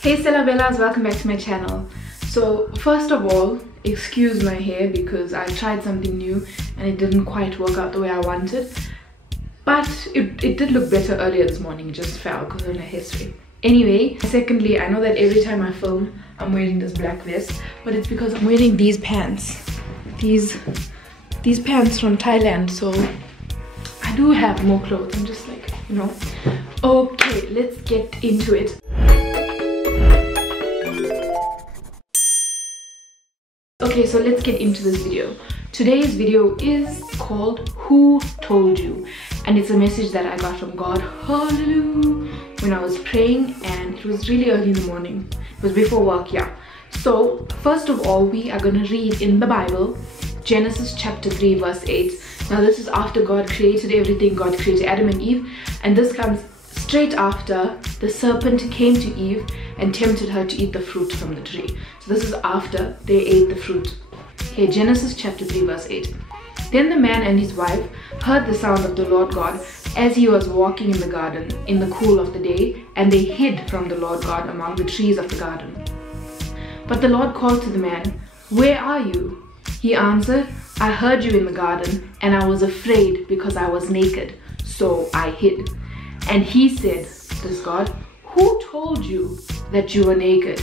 Hey Celebellas, welcome back to my channel. So first of all, excuse my hair because I tried something new and it didn't quite work out the way I wanted. But it did look better earlier this morning. It just fell because of my history. Anyway, secondly, I know that every time I film, I'm wearing this black vest, but it's because I'm wearing these pants. These pants from Thailand, so I do have more clothes. I'm just like, you know. Okay, let's get into it. Okay, so let's get into this video. Today's video is called Who Told You? And it's a message that I got from God, hallelujah, when I was praying, and it was really early in the morning. It was before work, yeah. So first of all, we are going to read in the Bible, Genesis chapter 3 verse 8. Now this is after God created everything. God created Adam and Eve, and this comes straight after the serpent came to Eve and tempted her to eat the fruit from the tree. So this is after they ate the fruit. Okay, Genesis chapter 3 verse 8. Then the man and his wife heard the sound of the Lord God as he was walking in the garden in the cool of the day, and they hid from the Lord God among the trees of the garden. But the Lord called to the man, "Where are you?" He answered, "I heard you in the garden, and I was afraid because I was naked, so I hid." And he said, this God, "Who told you that you were naked?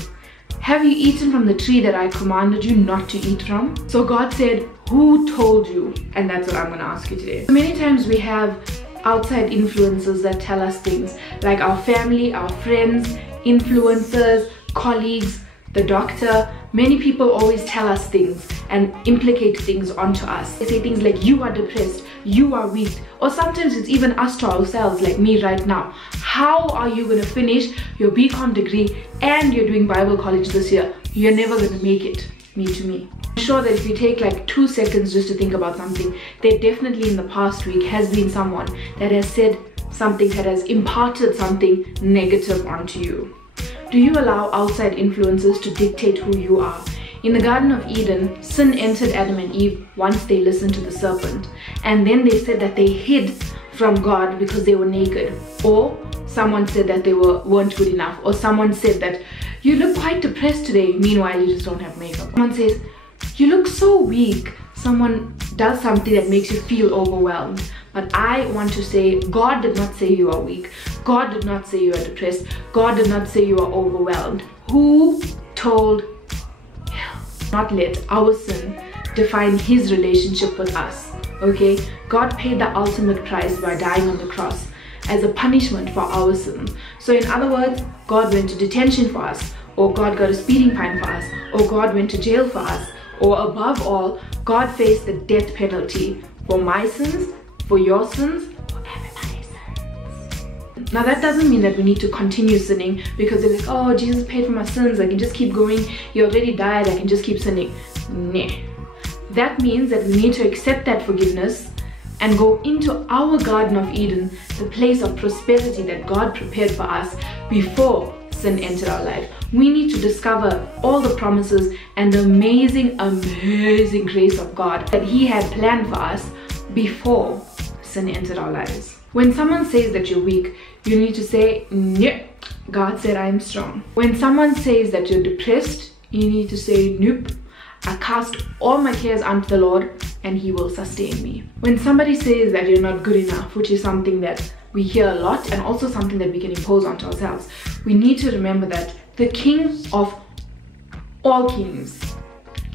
Have you eaten from the tree that I commanded you not to eat from?" So God said, "Who told you?" And that's what I'm going to ask you today. Many times we have outside influences that tell us things, like our family, our friends, influencers, colleagues, the doctor. Many people always tell us things and implicate things onto us. They say things like, you are depressed, you are weak, or sometimes it's even us to ourselves, like me right now. How are you going to finish your BCom degree and you're doing Bible college this year? You're never going to make it. Me to me. I'm sure that if you take like 2 seconds just to think about something, there definitely in the past week has been someone that has said something, that has imparted something negative onto you. Do you allow outside influences to dictate who you are? In the Garden of Eden, sin entered Adam and Eve once they listened to the serpent. And then they said that they hid from God because they were naked. Or someone said that they weren't good enough. Or someone said that you look quite depressed today, meanwhile you just don't have makeup. Someone says, you look so weak. Someone does something that makes you feel overwhelmed. But I want to say, God did not say you are weak. God did not say you are depressed. God did not say you are overwhelmed. Who told you? Not let our sin define his relationship with us. Okay? God paid the ultimate price by dying on the cross as a punishment for our sins. So in other words, God went to detention for us, or God got a speeding fine for us, or God went to jail for us, or above all, God faced the death penalty for my sins, for your sins, for everybody's sins. Now that doesn't mean that we need to continue sinning because they're like, oh, Jesus paid for my sins, I can just keep going, he already died, I can just keep sinning. Nah. That means that we need to accept that forgiveness and go into our Garden of Eden, the place of prosperity that God prepared for us before sin entered our life. We need to discover all the promises and the amazing, amazing grace of God that he had planned for us before sin entered our lives. When someone says that you're weak, you need to say, "Nope, God said I am strong." When someone says that you're depressed, you need to say, "Nope, I cast all my cares unto the Lord and he will sustain me." When somebody says that you're not good enough, which is something that we hear a lot and also something that we can impose onto ourselves, we need to remember that the King of all kings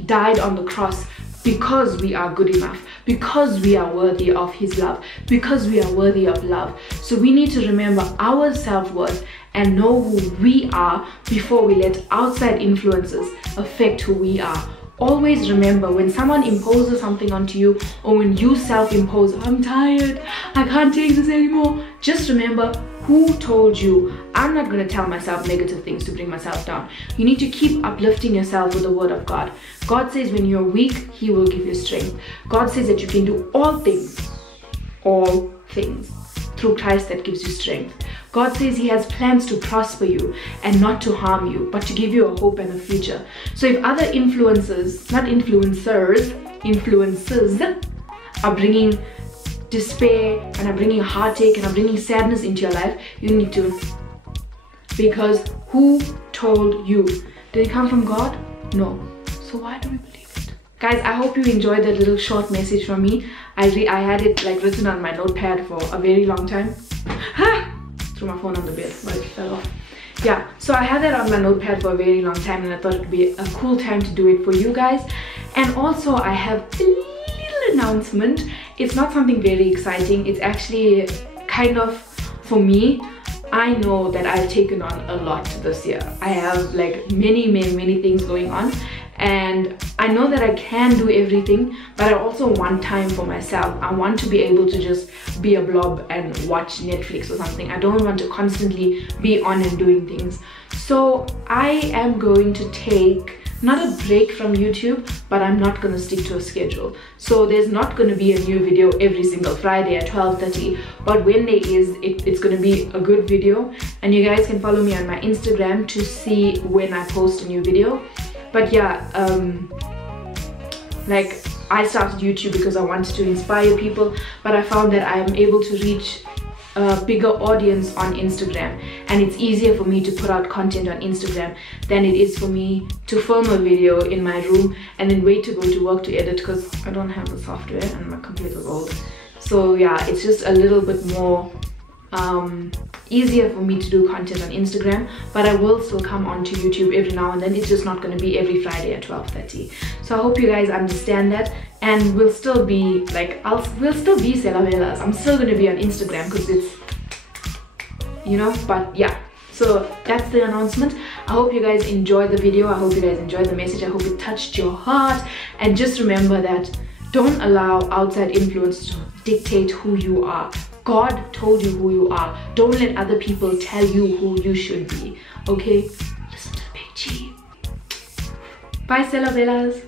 died on the cross because we are good enough, because we are worthy of his love, because we are worthy of love. So we need to remember our self-worth and know who we are before we let outside influences affect who we are. Always remember, when someone imposes something onto you, or when you self-impose, "I'm tired, I can't take this anymore," just remember, who told you? I'm not going to tell myself negative things to bring myself down. You need to keep uplifting yourself with the word of God. God says when you're weak, he will give you strength. God says that you can do all things through Christ that gives you strength. God says he has plans to prosper you and not to harm you, but to give you a hope and a future. So if other influences, not influencers, influences are bringing despair and are bringing heartache and are bringing sadness into your life, you need to, because who told you? Did it come from God? No. So why do we believe it? Guys, I hope you enjoyed that little short message from me. I had it like written on my notepad for a very long time. Threw my phone on the bed, but it fell off. Yeah, so I had that on my notepad for a very long time, and I thought it would be a cool time to do it for you guys. And also I have a little announcement. It's not something very exciting. It's actually kind of, for me, I know that I've taken on a lot this year. I have like many things going on, and I know that I can do everything, but I also want time for myself. I want to be able to just be a blob and watch Netflix or something. I don't want to constantly be on and doing things. So I am going to take not a break from YouTube, but I'm not going to stick to a schedule. So there's not going to be a new video every single Friday at 12:30, but when there is, it's going to be a good video, and you guys can follow me on my Instagram to see when I post a new video. But yeah, like, I started YouTube because I wanted to inspire people, but I found that I am able to reach a bigger audience on Instagram, and it's easier for me to put out content on Instagram than it is for me to film a video in my room and then wait to go to work to edit, because I don't have the software and my computer's old. So yeah, it's just a little bit more easier for me to do content on Instagram, but I will still come onto YouTube every now and then. It's just not going to be every Friday at 12:30. So I hope you guys understand that, and we'll still be like, we'll still be Selavelas. I'm still going to be on Instagram because it's, you know, but yeah. So that's the announcement. I hope you guys enjoyed the video. I hope you guys enjoyed the message. I hope it touched your heart, and just remember that don't allow outside influence to dictate who you are. God told you who you are. Don't let other people tell you who you should be. Okay? Listen to the big G. Bye, Selavelas.